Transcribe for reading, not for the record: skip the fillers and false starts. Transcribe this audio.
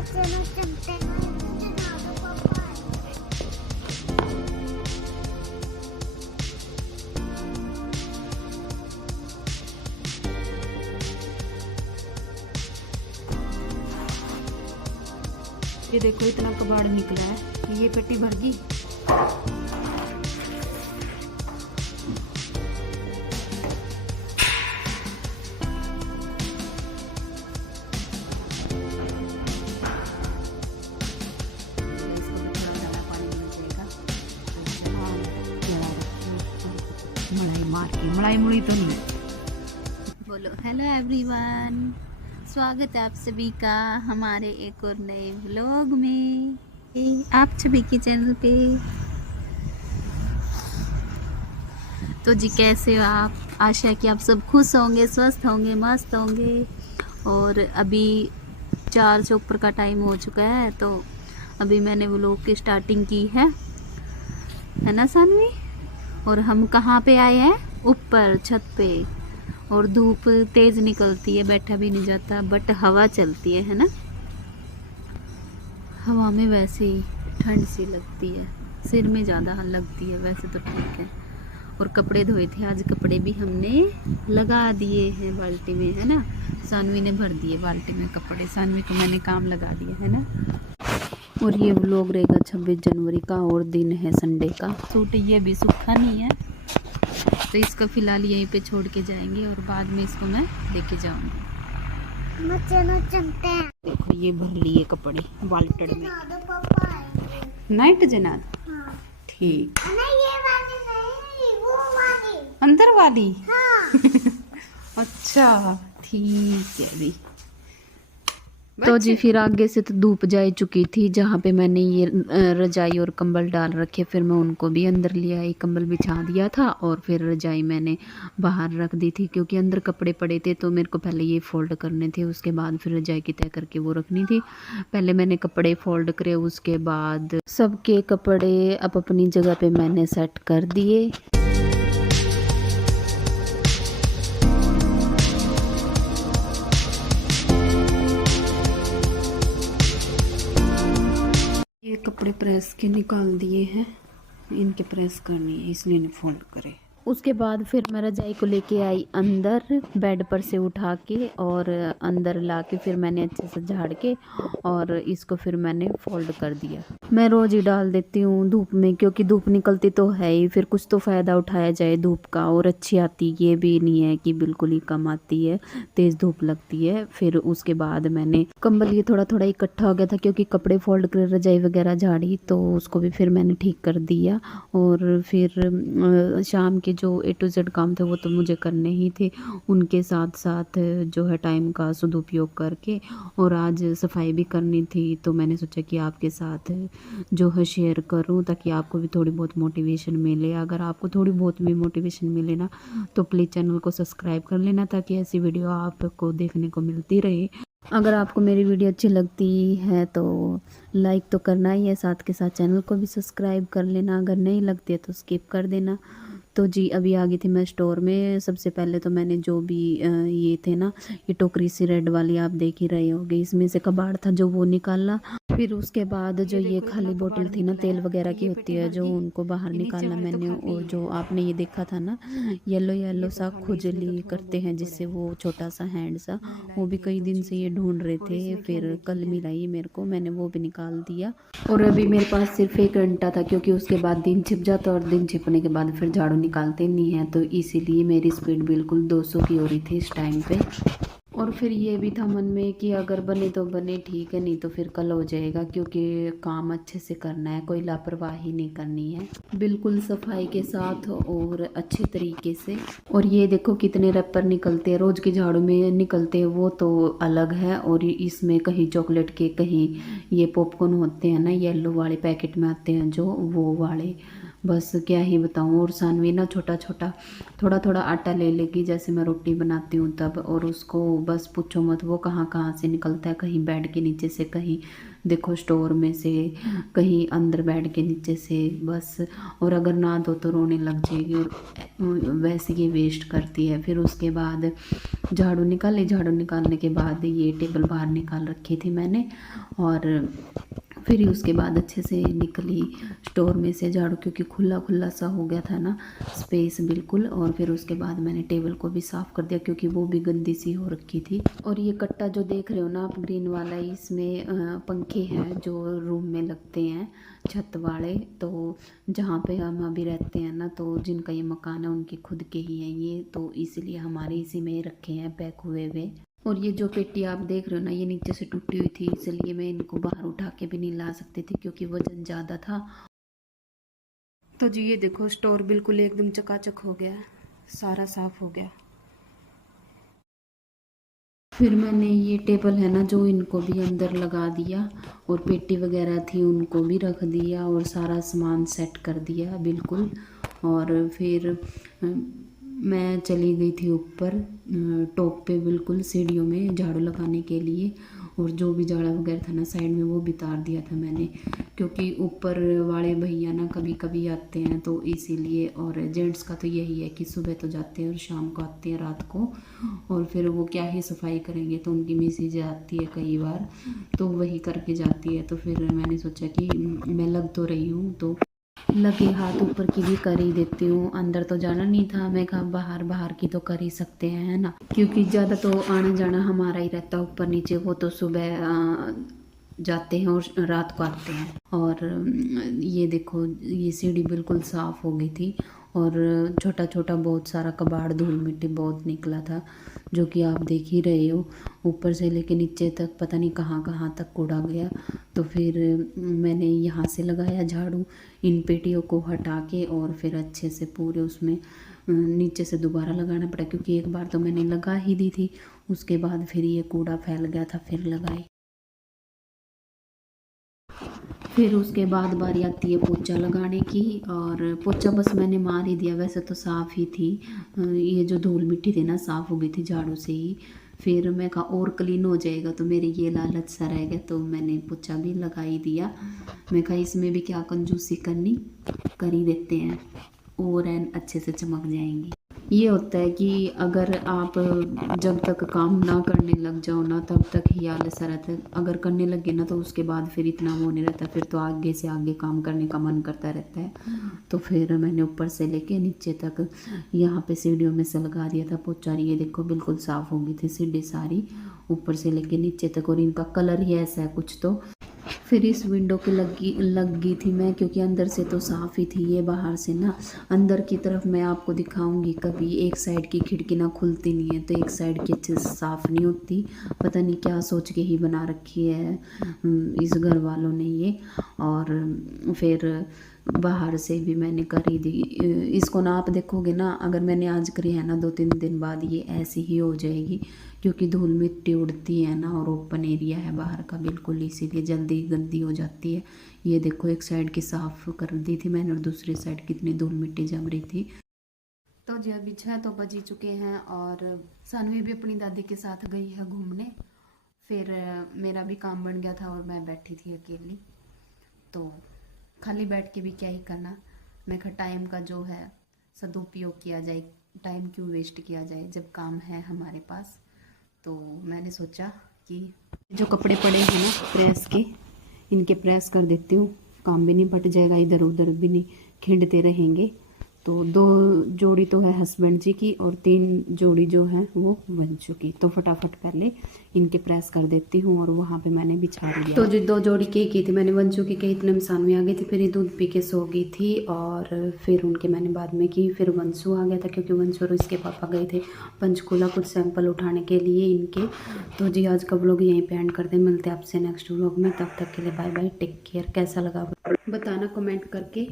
ये देखो इतना कबाड़ निकला है, ये पेटी भर गई। मलाई मुड़ी तो नहीं। बोलो हेलो एवरीवन, स्वागत है आप सभी का हमारे एक और नए व्लॉग में, आप सभी के चैनल पे। तो जी कैसे हो आप? आशा है कि आप सब खुश होंगे, स्वस्थ होंगे, मस्त होंगे। और अभी 4 से ऊपर का टाइम हो चुका है, तो अभी मैंने व्लॉग की स्टार्टिंग की है ना सानवी? और हम कहाँ पे आए हैं? ऊपर छत पे। और धूप तेज निकलती है, बैठा भी नहीं जाता, बट हवा चलती है ना? हवा में वैसे ही ठंड सी लगती है, सिर में ज़्यादा लगती है, वैसे तो ठीक है। और कपड़े धोए थे आज, कपड़े भी हमने लगा दिए हैं बाल्टी में, है ना? सानवी ने भर दिए बाल्टी में कपड़े, सानवी को मैंने काम लगा दिया है ना। और ये व्लॉग रहेगा 26 जनवरी का, और दिन है संडे का। सूट ये भी सूखा नहीं है, तो इसको फिलहाल यहीं पे छोड़ के जाएंगे, और बाद में इसको मैं लेके जाऊंगी। देखो ये भर लिए कपड़े बाल्टड़ में। नाइट जनाब, ठीक। अंदर वाली, अच्छा ठीक है अभी। तो जी फिर आगे से तो धूप जा चुकी थी, जहाँ पे मैंने ये रजाई और कंबल डाल रखे, फिर मैं उनको भी अंदर ले आई, कंबल बिछा दिया था, और फिर रजाई मैंने बाहर रख दी थी, क्योंकि अंदर कपड़े पड़े थे, तो मेरे को पहले ये फ़ोल्ड करने थे, उसके बाद फिर रजाई की तय करके वो रखनी थी। पहले मैंने कपड़े फ़ोल्ड करे, उसके बाद सबके कपड़े अब अपनी जगह पर मैंने सेट कर दिए। ये कपड़े प्रेस के निकाल दिए हैं, इनके प्रेस करनी है, इसलिए नहीं फोल्ड करे। उसके बाद फिर मैं रजाई को लेके आई अंदर, बेड पर से उठा के और अंदर ला के फिर मैंने अच्छे से झाड़ के और इसको फिर मैंने फोल्ड कर दिया। मैं रोज़ ही डाल देती हूँ धूप में, क्योंकि धूप निकलती तो है ही, फिर कुछ तो फ़ायदा उठाया जाए धूप का, और अच्छी आती ये भी नहीं है कि बिल्कुल ही कम आती है, तेज़ धूप लगती है। फिर उसके बाद मैंने कंबल ये थोड़ा थोड़ा इकट्ठा हो गया था, क्योंकि कपड़े फोल्ड कर रजाई वगैरह झाड़ी, तो उसको भी फिर मैंने ठीक कर दिया। और फिर शाम के जो A to Z काम थे वो तो मुझे करने ही थे, उनके साथ साथ जो है टाइम का सदुपयोग करके, और आज सफाई भी करनी थी, तो मैंने सोचा कि आपके साथ जो है शेयर करूं, ताकि आपको भी थोड़ी बहुत मोटिवेशन मिले। अगर आपको थोड़ी बहुत भी मोटिवेशन मिले ना, तो प्लीज़ चैनल को सब्सक्राइब कर लेना, ताकि ऐसी वीडियो आपको देखने को मिलती रहे। अगर आपको मेरी वीडियो अच्छी लगती है तो लाइक तो करना ही है, साथ के साथ चैनल को भी सब्सक्राइब कर लेना, अगर नहीं लगती है तो स्किप कर देना। तो जी अभी आ गई थी मैं स्टोर में। सबसे पहले तो मैंने जो भी ये थे ना, ये टोकरी सी रेड वाली आप देख ही रहे होगे, इसमें से कबाड़ था जो वो निकाला। फिर उसके बाद जो ये खाली बोतल थी ना, तेल वगैरह की होती है जो, उनको बाहर निकाला मैंने। और जो आपने ये देखा था ना, येलो येलो सा खुजली करते हैं जिससे, वो छोटा सा हैंड सा, वो भी कई दिन से ये ढूंढ रहे थे, फिर कल मिला ये मेरे को, मैंने वो भी निकाल दिया। और अभी मेरे पास सिर्फ 1 घंटा था, क्योंकि उसके बाद दिन छिप जाता, और दिन छिपने के बाद फिर झाड़ू निकालते नहीं हैं, तो इसीलिए मेरी स्पीड बिल्कुल 200 की हो रही थी इस टाइम पे। और फिर ये भी था मन में कि अगर बने तो बने, ठीक है, नहीं तो फिर कल हो जाएगा, क्योंकि काम अच्छे से करना है, कोई लापरवाही नहीं करनी है, बिल्कुल सफाई के साथ और अच्छे तरीके से। और ये देखो कितने रैपर निकलते हैं, रोज़ की झाड़ू में निकलते हैं वो तो अलग है, और इसमें कहीं चॉकलेट के, कहीं ये पॉपकॉर्न होते हैं ना, येलो वाले पैकेट में आते हैं जो, वो वाले, बस क्या ही बताऊँ। और सानवी ना छोटा छोटा थोड़ा थोड़ा आटा ले लेगी, जैसे मैं रोटी बनाती हूँ तब, और उसको बस पूछो मत वो कहाँ कहाँ से निकलता है, कहीं बेड के नीचे से, कहीं देखो स्टोर में से, कहीं अंदर बेड के नीचे से, बस। और अगर ना दो तो रोने लग जाएगी और वैसे ये वेस्ट करती है। फिर उसके बाद झाड़ू निकाली, झाड़ू निकालने के बाद ये टेबल बाहर निकाल रखी थी मैंने, और फिर उसके बाद अच्छे से निकली स्टोर में से झाड़ू, क्योंकि खुला खुला सा हो गया था ना स्पेस बिल्कुल। और फिर उसके बाद मैंने टेबल को भी साफ़ कर दिया, क्योंकि वो भी गंदी सी हो रखी थी। और ये कट्टा जो देख रहे हो ना आप, ग्रीन वाला, इसमें पंखे हैं जो रूम में लगते हैं छत वाले। तो जहाँ पे हम अभी रहते हैं ना, तो जिनका ये मकान है उनके खुद के ही हैं ये, तो इसलिए हमारे इसी में रखे हैं पैक हुए हुए। और ये जो पेटी आप देख रहे हो ना, ये नीचे से टूटी हुई थी, इसलिए मैं इनको बाहर उठा के भी नहीं ला सकती थी, क्योंकि वजन ज़्यादा था। तो जी ये देखो स्टोर बिल्कुल एकदम चकाचक हो गया, सारा साफ हो गया। फिर मैंने ये टेबल है ना जो, इनको भी अंदर लगा दिया, और पेटी वगैरह थी उनको भी रख दिया, और सारा सामान सेट कर दिया बिल्कुल। और फिर मैं चली गई थी ऊपर टॉप पे बिल्कुल सीढ़ियों में झाड़ू लगाने के लिए। और जो भी झाड़ा वगैरह था ना साइड में, वो भी तार दिया था मैंने, क्योंकि ऊपर वाले भैया ना कभी कभी आते हैं, तो इसीलिए। और जेंट्स का तो यही है कि सुबह तो जाते हैं और शाम को आते हैं रात को, और फिर वो क्या ही सफाई करेंगे, तो उनकी मिसेज आती है कई बार, तो वही करके जाती है। तो फिर मैंने सोचा कि मैं लग तो रही हूँ, तो लगे हाथ ऊपर की भी कर ही देती हूँ। अंदर तो जाना नहीं था, मैं कहा बाहर बाहर की तो कर ही सकते हैं, है ना, क्योंकि ज़्यादा तो आना जाना हमारा ही रहता है ऊपर नीचे। वो तो सुबह जाते हैं और रात को आते हैं। और ये देखो ये सीढ़ी बिल्कुल साफ़ हो गई थी, और छोटा छोटा बहुत सारा कबाड़, धूल मिट्टी बहुत निकला था, जो कि आप देख ही रहे हो। ऊपर से लेके नीचे तक पता नहीं कहाँ कहाँ तक कूड़ा गया। तो फिर मैंने यहाँ से लगाया झाड़ू, इन पेटियों को हटा के, और फिर अच्छे से पूरे उसमें नीचे से दोबारा लगाना पड़ा, क्योंकि एक बार तो मैंने लगा ही दी थी, उसके बाद फिर ये कूड़ा फैल गया था, फिर लगाई। फिर उसके बाद बारी आती है पोछा लगाने की, और पोछा बस मैंने मार ही दिया, वैसे तो साफ़ ही थी। ये जो धूल मिट्टी थी ना साफ़ हो गई थी झाड़ू से ही। फिर मैं कहा और क्लीन हो जाएगा, तो मेरे ये लालच सा रह गया, तो मैंने पोछा भी लगा ही दिया। मैं कहा इसमें भी क्या कंजूसी करनी, कर ही देते हैं, और एन अच्छे से चमक जाएंगी। ये होता है कि अगर आप जब तक काम ना करने लग जाओ ना, तब तक ही आलस रहता है। अगर करने लगे ना, तो उसके बाद फिर इतना वो नहीं रहता, फिर तो आगे से आगे काम करने का मन करता रहता है। तो फिर मैंने ऊपर से लेके नीचे तक यहाँ पे सीढ़ियों में से लगा दिया था पोछा। ये देखो बिल्कुल साफ़ हो गई थी सीढ़ी सारी, ऊपर से लेके नीचे तक। और इनका कलर ही ऐसा है कुछ तो। फिर इस विंडो के लग गई थी मैं, क्योंकि अंदर से तो साफ़ ही थी, ये बाहर से ना अंदर की तरफ मैं आपको दिखाऊंगी कभी। एक साइड की खिड़की ना खुलती नहीं है, तो एक साइड की अच्छे से साफ़ नहीं होती। पता नहीं क्या सोच के ही बना रखी है इस घर वालों ने ये। और फिर बाहर से भी मैंने करी दी। इसको ना आप देखोगे ना, अगर मैंने आज करी है ना, 2-3 दिन बाद ये ऐसी ही हो जाएगी, क्योंकि धूल मिट्टी उड़ती है ना, और ओपन एरिया है बाहर का बिल्कुल, इसीलिए जल्दी गंदी हो जाती है। ये देखो एक साइड की साफ़ कर दी थी मैंने, और दूसरी साइड कितनी धूल मिट्टी जम रही थी। तो जी अभी 6 तो बज ही चुके हैं, और सानवी भी अपनी दादी के साथ गई है घूमने। फिर मेरा भी काम बन गया था, और मैं बैठी थी अकेली, तो खाली बैठ के भी क्या ही करना। मैं कहा टाइम का जो है सदुपयोग किया जाए, टाइम क्यों वेस्ट किया जाए जब काम है हमारे पास। तो मैंने सोचा कि जो कपड़े पड़े हैं ना प्रेस के, इनके प्रेस कर देती हूँ, काम भी नहीं बट जाएगा, इधर उधर भी नहीं खिंडते रहेंगे। तो 2 जोड़ी तो है हस्बैंड जी की, और 3 जोड़ी जो है वो वंशु की। तो फटाफट पहले इनके प्रेस कर देती हूँ, और वहाँ पे मैंने बिछा दिया। तो जो 2 जोड़ी की थी मैंने, वंशु की इतने में सानवी आ गई थी, फिर ये दूध पी के सो गई थी, और फिर उनके मैंने बाद में की। फिर वंशु आ गया था, क्योंकि वंशु और इसके पापा गए थे पंचकूला कुछ सैंपल उठाने के लिए इनके। तो जी आज का व्लॉग यहीं पे एंड करते हैं, मिलते हैं आपसे नेक्स्ट व्लॉग में। तब तक के लिए बाय बाय, टेक केयर। कैसा लगा बताना कमेंट करके।